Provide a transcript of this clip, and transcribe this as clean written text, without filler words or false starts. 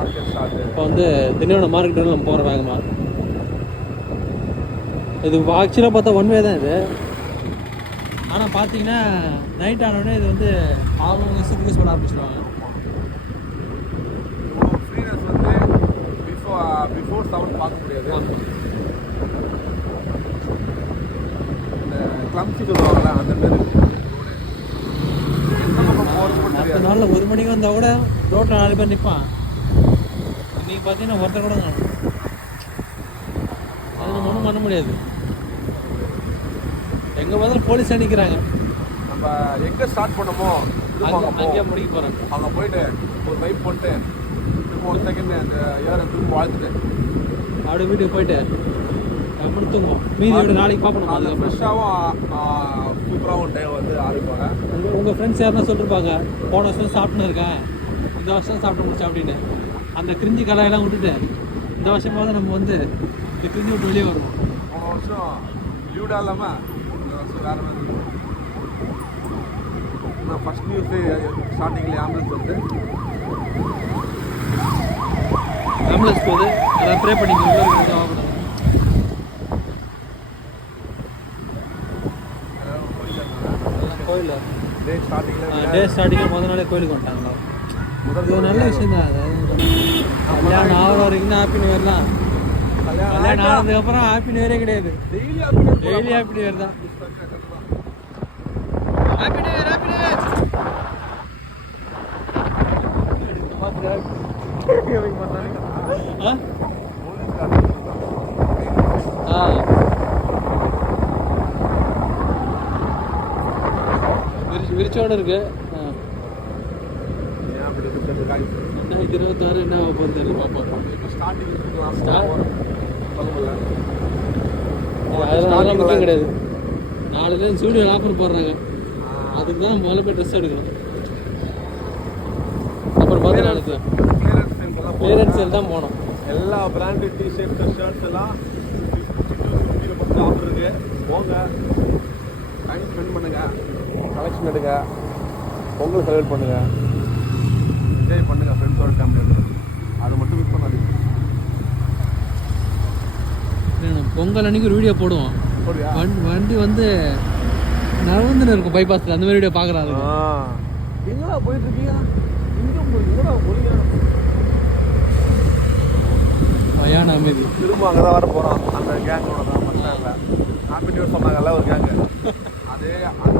இப்போ வந்து திண்டிவனம் மார்க்கெட் நம்ம போகிற வேகமாக. இது ஆக்சுவலாக பார்த்தா ஒன் வே தான் இது. ஆனால் பார்த்தீங்கன்னா நைட் ஆனோடனே இது வந்து அவங்க யூஸ் பண்ண ஆரம்பிச்சிடுவாங்க. ஃப்ரீனஸ் வந்து பிஃபோர் 7 பார்க்க முடியாது. இந்த கிளம்ஸி சொல்லுவாங்கள்ல அந்த மாதிரி அடுத்த நாளில் 1 மணிக்கு வந்தால் கூட ரோட்டில் 4 பேர் நிற்பான். இன்றைக்கி பார்த்தீங்கன்னா ஒருத்தர் கூட காணும். அது நம்ம ஒன்றும் பண்ண முடியாது. எங்கே பார்த்தாலும் போலீஸ் நிற்கிறாங்க. நம்ம எங்கே ஸ்டார்ட் பண்ணமோ அங்கேயே முடிக்க போகிறேன். அங்கே போயிட்டு ஒரு பைப் போட்டு 1 செகண்ட் அந்த ஏரை திரும்ப வாழ்த்துட்டு அப்படியே வீட்டுக்கு போயிட்டு கம்மனு தூங்குவோம். மீதியோட நாளைக்கு பார்ப்போம். அதில் ஃப்ரெஷ்ஷாகவும் சூப்பராகவும் டே வந்து ஆரம்பிப்பாங்க. உங்கள் ஃப்ரெண்ட்ஸ் யாருன்னா சொல்லிருப்பாங்க, போன வருஷம் சாப்பிட்டுன்னு இருக்கேன், இந்த வருஷம் சாப்பிட்டு முடிச்சா அப்படின்னு. அந்த கிரிஞ்சி கலையெல்லாம் விட்டுட்டு இந்த வருஷமாவது நம்ம வந்து இந்த கிரிஞ்சி விட்டு வெளியே வருவோம். போன வருஷம் லீவ்டாக இல்லாமல் இந்த வருஷம் வேறு மாதிரி. நான் ஃபஸ்ட் நியூஸு ஸ்டார்டிங்கில் ஆம்புலன்ஸ் வந்து ஆம்புலன்ஸ் போகுது. அதை ப்ரே பண்ணிக்கணும். கோயில் டே ஸ்டார்டிங்கில் முதல் நாளே கோயிலுக்கு வந்துட்டாங்களா? இது ஒரு நல்ல விஷயம் தான். கல்யாணம் ஆகிற வரைக்கும் ஹாப்பி நியூ இயர் தான். கல்யாணம் ஆனதுக்கப்புறம் ஹாப்பி நியூ இயரே கிடையாது. டெய்லி ஹாப்பி நியூ இயர் தான். Happy new year, happy new year. விரிச்சோடு இருக்கு. 2026 என்ன போகிறது தெரியல, பார்ப்போம். அதெல்லாம் முக்கியம் கிடையாது. 4 பேர் ஸ்டூடியோ ஆஃபர் போடுறாங்க. அதுக்கு தான் முதல்ல போய் ட்ரெஸ் எடுக்கணும். அப்புறம் பார்த்தா கிளியரன்ஸ் சேல் தான் போனோம். எல்லா பிராண்டு டிஷர்ட்ஸ் ஷர்ட்ஸ் எல்லாம் ஆஃபர் இருக்கு. போங்க, டைம் ஸ்பெண்ட் பண்ணுங்க, கலெக்ஷன் எடுங்க, பொங்கல் செலிப்ரேட் பண்ணுங்க, என்ஜாய் பண்ணுங்க ஃப்ரெண்ட்ஸோட ஃபேமிலியோட. அதை மட்டும் மிஸ் பண்ணாதீங்க. பொங்கல் அன்னைக்கு ஒரு வீடியோ போடுவோம். வண்டி வந்து நடந்துன்னு இருக்கும் பைபாஸில். அந்த மாதிரி வீடியோ பார்க்குறாங்க. எங்கடா போயிட்டு இருக்கீங்க? எங்கடா போறீங்க? மயான அமைதி. திரும்ப அங்கே தான் வர போகிறோம். அந்த கேங்கோட தான் மட்டும் இல்லை. ஹாப்பி நியூ இயர் சொன்னாங்கல்ல ஒரு கேங்கு. அதே அந்த